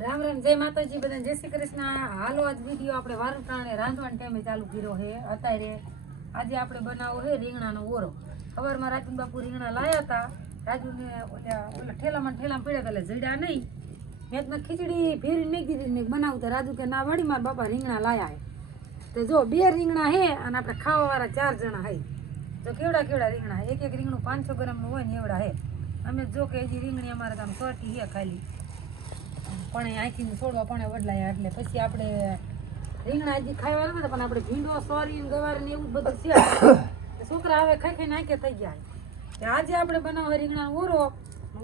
રામ રામ, જય માતાજી બધા જય શ્રી કૃષ્ણ. હાલો, આજ વીડિયો આપણે વારું પ્રાણે રાંધવાના ટાઈમે ચાલુ કર્યો છે. અત્યારે આજે આપણે બનાવો છે રીંગણાનો ઓરો સવારમાં રાજુ બાપુ રીંગણા લાયા હતા. રાજુને ઓલા ઓલા ઠેલામાં ઠેલામાં પડ્યા એટલે જડ્યા નહીં. મેં તમે ખીચડી ફેરી મેં દીધી ને બનાવું તો રાજુ કે ના વળી, મારા બાપા રીંગણા લાયા છે. તો જો, બે રીંગણા હે અને આપણે ખાવાવાળા ચાર જણા હે તો કેવડા કેવડા રીંગણા? એક એક રીંગણું પાંચસો ગ્રામનું હોય ને એવડા હે અમે જો કે હજી રીંગણી અમારે આમ સોટી છે ખાલી. પણ આખી છોડવા પણ વડલાયા એટલે પછી આપણે રીંગણા હજી ખાવા આવ્યા હતા પણ આપણે ભીંડો સોરી ગવાર ને એવું બધું છે. છોકરા હવે ખાઈ ખાઈ નાખે થઈ ગયા આજે આપણે બનાવવા રીંગણા ઓરો.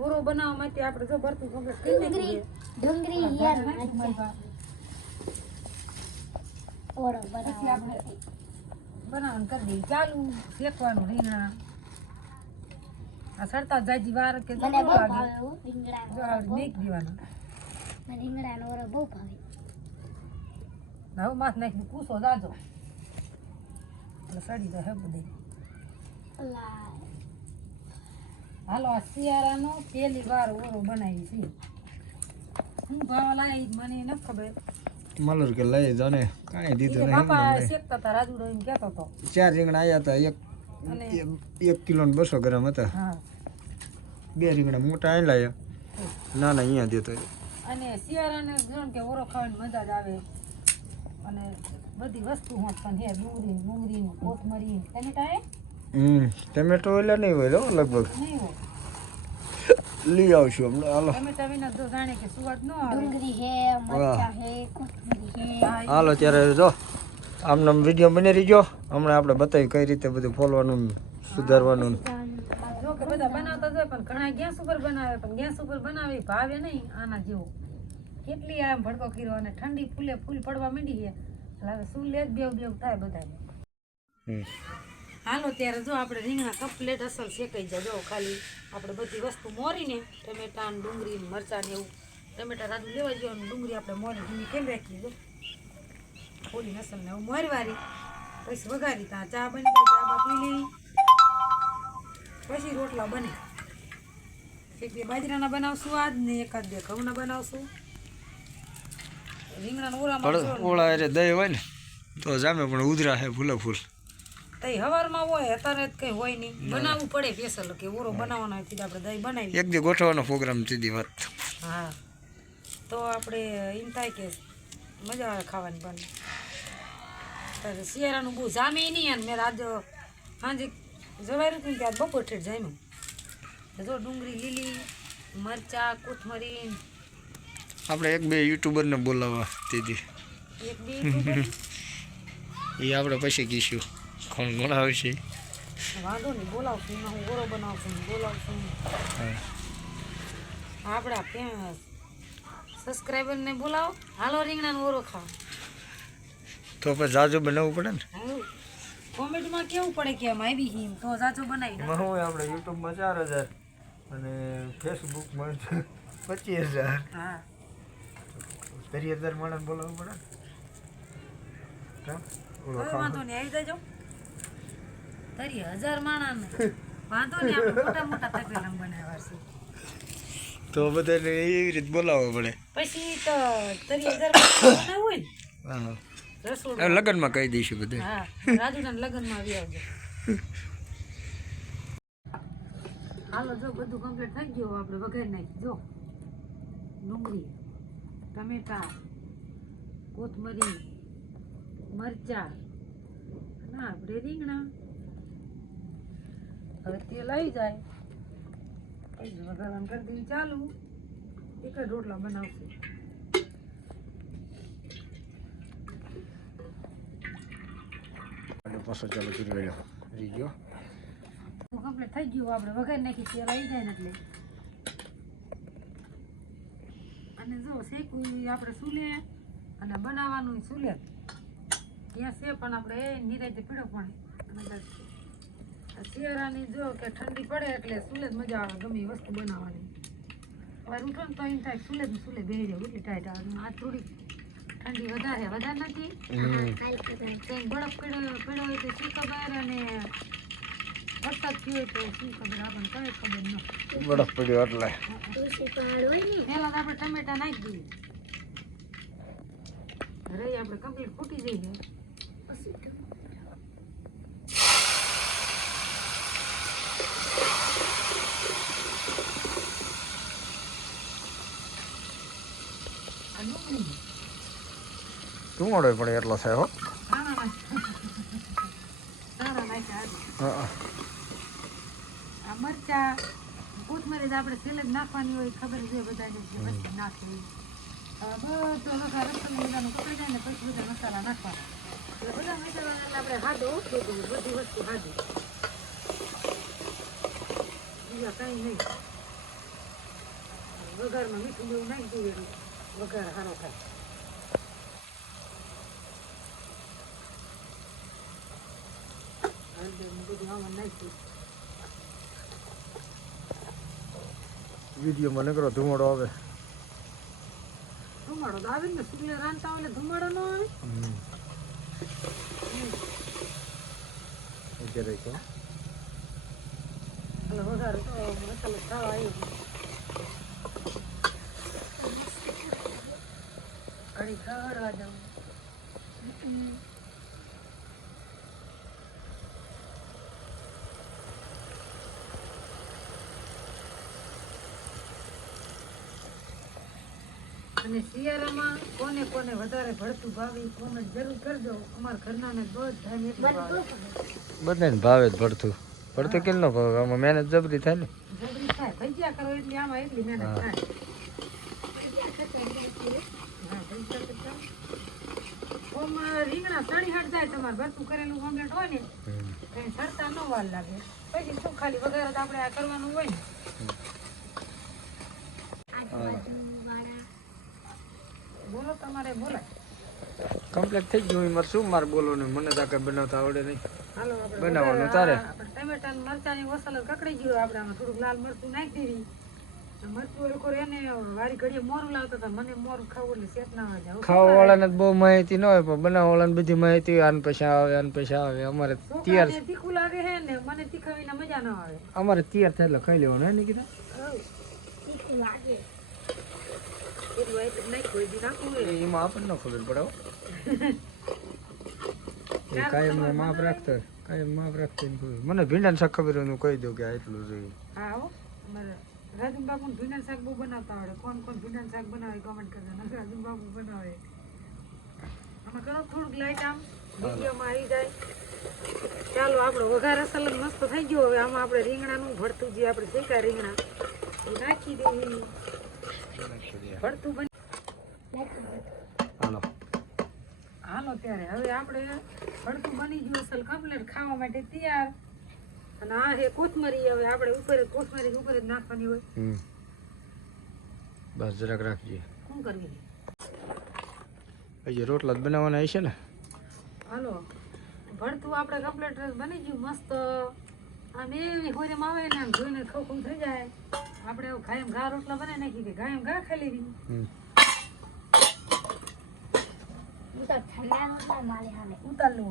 ઓરો બનાવવા માટે આપણે જો ભરતું કરી નાખ્યું ડુંગળી યાર. ઓરો પછી આપણે બનાવવાનું કરી દઈએ. ચાલુ શેકવાનું રીંગણા. આ સરતા જાજી વાર કે જો મેક દેવાનું. મને રીંગણાનો ઓરો બહુ ભાવે. નવ માથ નાખી કૂસો જાજો. એટલે સડી તો હે બધી. હાલો આ શિયાળાનો પહેલી વાર ઓરો બનાવી છે. હું ભાવ લાવી મને ન ખબર. મલર કે લઈ જાને. કાંઈ દીધું નહીં બાપા. શેકતા હતા રાજુડો એમ કહેતો હતો ચાર રીંગણા આવ્યા હતા એક એક- કિલો ને બસો ગ્રામ હતા. હા. બે રીંગણા મોટા આવેલા ના ના અહીંયા દેતો અને શિયાળાને જો કે ઓરો ખાવાની મજા જ આવે. અને બધી વસ્તુ હોત પણ હે ડુંગળી ડુંગળી કોથમરી ટમેટા હે હમ ટમેટો એટલે નહીં હોય હો લગભગ. નહીં હોય. લઈ આવશું હમણાં હાલો. ટમેટા વિના જો જાણે કે સુવાદ ન આવે. ડુંગળી હે મરચા હે કોથમીર હે. હા, ઈ હાલો ત્યારે જો આમને આમ વીડિયો બની રહીજો હમણાં આપણે બતાવ્યું કઈ રીતે બધું ફોલવાનું ને સુધારવાનું ઘણા ગેસ ઉપર બનાવે પણ ગેસ ઉપર બનાવે ભાવે નહીં આના જેવો. કેટલી આમ ભડકો કર્યો અને ઠંડી ફૂલે ફૂલ પડવા માંડી છે. એટલે હવે શું લેજ બેવ બેવ થાય બધાને. હાલો ત્યારે જો આપણે રીંગણા કપલેટ અસલ શેકાઈ જાય. જો ખાલી આપણે બધી વસ્તુ મોરીને ટમેટા ને ડુંગળી મરચાં ને એવું. ટમેટા રાજુ લેવા જોઈએ ડુંગળી આપણે મોરી ડુંગળી કેમ રાખી જો. ફૂલી અસલ ને એવું મોરવારી. પછી વઘારી ત્યાં ચા બની ચા બા પી લેવી પછી રોટલા બને. એક બે બાજરાના બનાવશું આજ ને એકાદ બે ઘઉંના બનાવશું. રીંગણાના ઓળામાં ઓળા એટલે દહીં હોય ને તો જામે પણ ઉધરા હે ફૂલે ફૂલ તઈ હવારમાં હોય અત્યારે જ કંઈ હોય નહીં. બનાવવું પડે સ્પેશિયલ કે ઓરો બનાવવાનો હોય આપણે દહીં બનાવી એક દી ગોઠવવાનો પ્રોગ્રામ સીધી વાત. હા. તો આપણે એમ થાય કે મજા આવે ખાવાની પણ. શિયાળાનું બહુ જામે નહીં અને મેં આજ સાંજે જવાય હતું ને બપોર ઠેઠ જામ્યું. જો ડુંગળી લીલી મરચા કોથમરી આપણે એક બે યુટ્યુબરને બોલાવવા દીદી એક બે એ આપણે પછી કહીશું કોણ કોણ આવશે વાંધો નહીં બોલાવશું એમાં હું ઓરો બનાવશું બોલાવશું. આપણા ત્યાં સબસ્ક્રાઈબરને બોલાવો. હાલો રીંગણાનો ઓરો ખાવ. તો પછી જાજો બનાવવું પડે ને? કોમેન્ટમાં કેવું પડે કે આમ આવી તો જાજો બનાવી હું આપણે યુટ્યુબમાં ચાર હજાર અને ફેસબુકમાં પચીસ હજાર. તરી હજાર માણસ બોલાવવું પડે ને. તરી હજાર માણાને વાંધો નહીં આપણે મોટા મોટા તપેલા બનાવ્યા છે. તો બધાને એવી રીતે બોલાવવા પડે. પછી તો તરી હજાર હોય ને હા. લગ્નમાં કહી દઈશું બધે હા રાજુના લગ્નમાં આવી આવજો. હાલો, જો બધું કમ્પ્લીટ થઈ ગયું, આપણે વઘારી નાખી જો, ડુંગળી, ટમેટા, કોથમરી, મરચા ના આપણે રીંગણા. હવે તેલ આવી જાય. પછી વઘારવાનું કરી દઈએ. ચાલુ. એક જ રોટલા બનાવશું. ચાલુ કરી રહ્યો રહી ગયો તો કમ્પ્લીટ થઈ ગયું આપણે વઘાર નાખી તેલ આવી જાય ને એટલે. અને જો શેકવું આપણે સુલે અને બનાવવાનું સુલે. ત્યાં છે પણ આપણે એ નિરાયતે પીડો પણ. બસ શિયાળાની જો કે ઠંડી પડે એટલે સુલે જ મજા આવે ગમે વસ્તુ બનાવવાની. હવે ઉઠો ને તો એમ થાય સુલે જ બેહી જાય એટલી ટાઈટ આવે. આ થોડી ઠંડી વધારે વધારે નથી. કંઈક બરફ પડ્યો પીડો હોય તો શી ખબર અને બરફ પડ્યો એટલે તુલસી પહાડ હોય ને પહેલા તો આપણે ટમેટા નાખી દઈએ રહી આપણે કમ્પ્લીટ ફૂટી જઈએ પછી તો આ ડુંગળી ધુમાડો પણ એટલો છે હો ધાણા નાખ ધાણા નાખ્યા આજે. હા આ મરચા કોથમરી આપણે સેલેડ નાખવાની હોય ખબર છે બધાને જે વસ્તુ નાખે ઈ. બધો વઘાર રસોઈ બધાનો પકડી જાય ને પછી બધા મસાલા નાખવાના. એટલે બધા મસાલા આપણે હાદો ઓછો કરવું બધી વસ્તુ હાદી બીજા કાંઈ નહીં. વઘારમાં મીઠું જેવું નાખી દઈએ વઘાર સારો થાય. બધું આમાં નાખી. વિડીયોમાં નીકળો ધુમાડો આવે. ધુમાડો તો આવે ને સુગલે રાંધતા હોય ધુમાડો ન આવે. કહો એટલે વધારે તો મસાલો ખાવા આવ્યો ઘડી ખવડવા જવું અને શિયાળામાં કોને કોને વધારે ભળતું ભાવે કોને કોમેન્ટ જરૂર કરજો. અમારા ઘરનાને બધાને બધાને ભાવે જ ભરતું ભરતું કેમ ન ભાવે? આમાં મહેનત જબરી થાય ને. જબરી થાય. ભજીયા કરો એટલી આમાં એટલી મહેનત થાય. રીંગણા સડી હટ જાય તમારે ભરતું કરેલું ઓમલેટ હોય ને. કઈ સરતા ન વાર લાગે. પછી શું ખાલી વગર આપણે આ કરવાનું હોય ને. બોલો તમારે બોલાય કમ્પ્લીટ થઈ ગયું. મારે શું મારે બોલવાનું? મને તો કઈ બનાવતા આવડે નહીં. બનાવવાનું તારે. ટમેટા ને મરચાંની વસાલ કકડી ગયું. આપણે થોડુંક લાલ મરચું નાખી દેવી મરચું એ લોકો એને વારી ઘડીએ મોરું લાવતા હતા. મને મોરું ખાવું એટલે શેક ના આવે ખાવા વાળાને બહુ માહિતી ન હોય પણ બનાવવા વાળાને બધી માહિતી પૈસા આવે આને પૈસા આવે. અમારે તૈયાર તીખું લાગે છે ને મને તીખા વિના મજા ન આવે. અમારે તૈયાર થાય એટલે ખાઈ લેવાનું હે નિકિતા? તીખું લાગે એટલું એટલું નાખ્યું હોય, જી નાખવું હોય. એ- એમાં આપણને ખબર પડે કાયમ ને માપ રાખતો કાયમ માપ રાખતો હોય ને ખબર. મને ભીંડાનું શાક ખબર હું કહી દઉં કે એટલું જોઈએ રાજુ બાપુ ભીંડા શાક બહુ બનાવતા આવડે. કોણ કોણ ભીંડા શાક બનાવે કોમેન્ટ કરજો. રાજુ બાપુ બનાવે. આમાં ઘણો થોડુંક લાઈટ આમ. વિડીયોમાં આવી જાય. ચાલો આપણો વઘાર અસલ મસ્ત થઈ ગયો. હવે આમાં આપણે રીંગણાનું ભરતું જે આપણે શેકા રીંગણા એ નાખી દેવી ભરતું હાલો. હાલો ત્યારે. હવે આપણે ભરતું બની ગયું અસલ કમ્પ્લીટ ખાવા માટે તૈયાર. અને આ છે કોથમરી. હવે આપણે ઉપર કોથમરી ઉપર જ નાખવાની હોય. બસ જરાક રાખજે. શું કરવી? હજી રોટલા જ બનાવવાના હશે ને? હાલો. ભરતું આપણે કમ્પ્લેટ બની ગયું. મસ્ત. આમ એવી હોરેમ આવે ને આમ જોઈને ખોખું થઈ જાય. આપણે ગાયમ ઘા રોટલા બનાવી નાખી દે ગાયમ ઘા ખાઈ લીધી ઉતારલું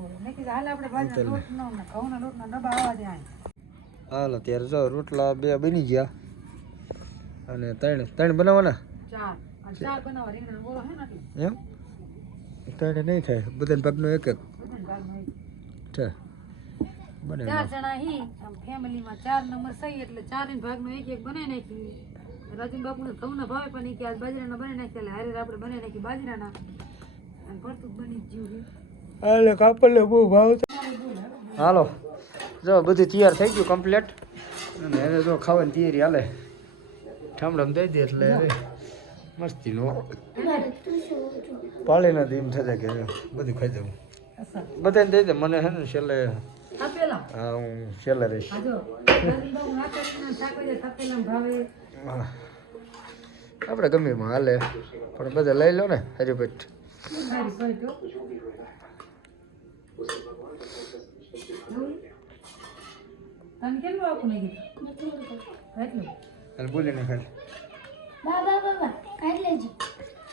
હાલ આપણે બાજરા લોટનો ઘઉંના લોટના ડબ્બા આવવા દે હાલો ત્યારે જો રોટલા બે બની ગયા. અને ત્રણ ત્રણ બનાવવાના? ચાર. ચાર બનાવવા રીંગણા બોલો હે ને એમ? ત્રણ નહીં થાય. બધાને ભાગનો એક એક. છે ચાર જણા હી આમ ફેમિલીમાં ચાર નંબર સહી એટલે ચાર ભાગનો એક એક બનાવી નાખી. રાજુ બાપુને ઘઉંના ભાવે પણ કે આજ બાજરાના બનાવી નાખી એટલે હારે આપણે બનાવી નાખી બાજરાના. અને ભરતું જ બની ગયું હાલે કાપડને બહુ ભાવ હાલો. જો બધું તૈયાર થઈ ગયું કમ્પ્લીટ અને એને જો ખાવાની તૈયારી હાલે. ઠામડામ દઈ દે એટલે હવે મસ્તી નો શું એમ થતા કે બધું ખાઈ દઉં. બધાને દઈ દે. મને હે ને છેલ્લે હા છેલ્લે રહીશ. જો. આપણે ગમે એમાં હાલે પણ બધા લઈ લો ને કાઢી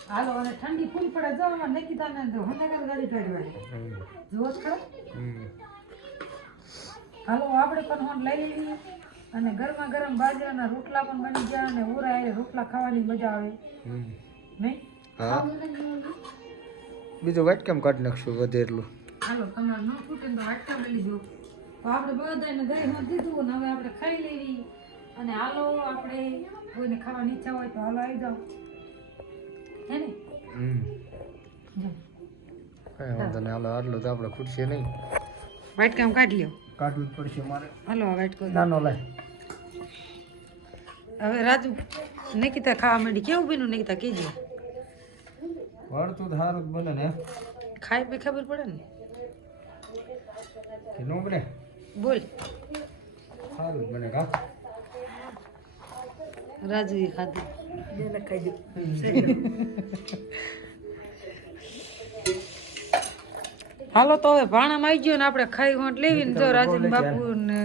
હાલો અને ઠંડી ફૂલ પડે જવા નક્કી નિકિતાને ગાડી કાઢવા હમ. ખરા. હમ. હાલો આપણે પણ હોન લઈ લઈએ. અને ગરમા ગરમ બાજરાના રોટલા પણ બની ગયા અને ઉરા એ રોટલા ખાવાની મજા આવે. નહીં? હા. બીજું વાટકામ કાઢી નાખશું વધે એટલું હાલો તમારે ન ફૂટે તો વાટકામ લઈ લીધો. તો આપણે બધાને દહીં માં દીધું ને હવે આપણે ખાઈ લેવી. અને હાલો આપણે કોઈને ખાવાની ઈચ્છા હોય તો હાલો આવી જાઓ. હે ને? હમ. કાંઈ વાંધો નહીં હાલો આટલું તો આપણે ખૂટશે નહીં. વાટકામ કાઢી લ્યો. કાઢવું જ પડશે મારે. હાલો વેટ કરો નાનો લાય. હવે રાજુ નિકિતા ખાવા માંડી. કેવું બીનું નિકિતા કીજે? વળતું તો સારું જ બને ને. ખાઈ પી ખબર પડે ને? કે નો બને? બોલ. સારું જ બને કા? રાજુ એ ખાધું ખાઈ હાલો તો હવે ભાણામાં આવી ગયો ને આપણે ખાઈ હોંટ લેવી ને તો રાજન બાપુ ને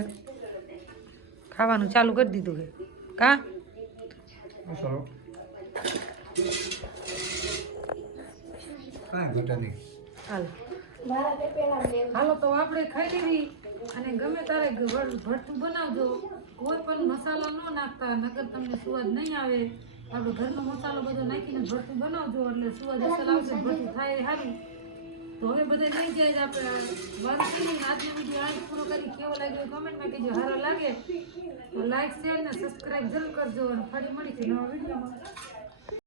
ખાવાનું ચાલુ કરી દીધું છે. કા? હાલો. તે હાલો આપણે ખાઈ લેવી અને ગમે તારે ભરતું બનાવજો. કોઈ પણ મસાલા ન નાખતા. નગર તમને સ્વાદ નહીં આવે. આપણે ઘરનો મસાલો બધો નાખીને ભરતું બનાવજો. એટલે સ્વાદ અસર આવશે ભરતું થાય સારું. તો હવે બધા લઈ જાય જ આપણે. બંધ થઈ ગઈ આજનો વીડિયો આજ પૂરો કરી. કેવો લાગ્યો કમેન્ટમાં કહેજો. સારો લાગે તો લાઈક શેર ને સબસ્ક્રાઈબ જરૂર કરજો અને ફરી મળીશું નવા વિડીયોમાં.